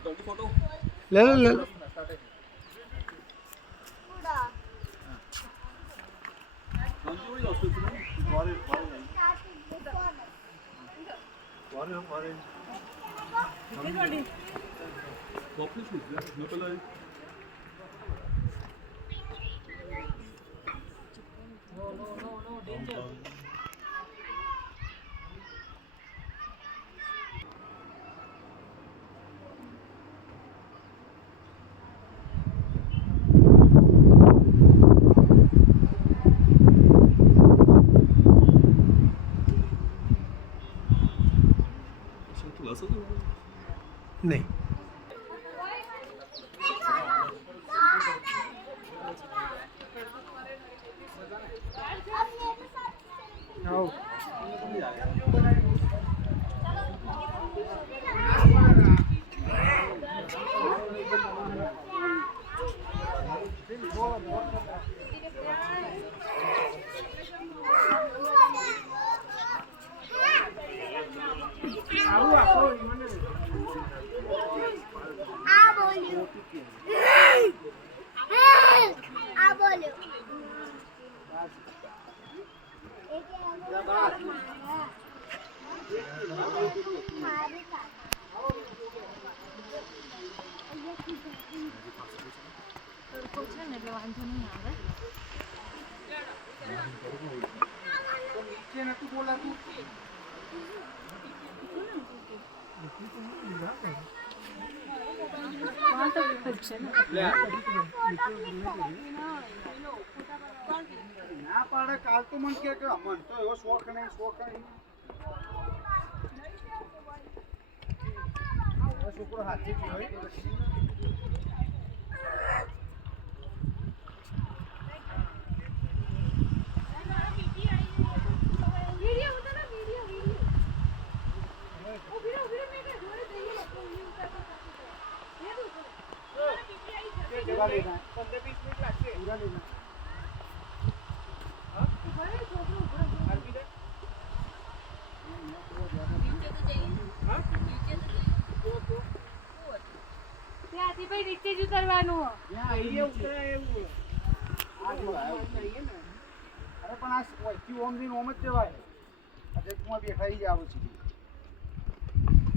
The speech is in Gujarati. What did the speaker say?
ले लो ले लो नहीं आओ ના પાડે કાલ તો મન કે મન તો એવો શોખ નહીં છોકરો હાથી હોય નીચે જ ઉતરવાનું અરે પણ આ ઓમ જ જવાય આજે તું બેઠા જ આવું છું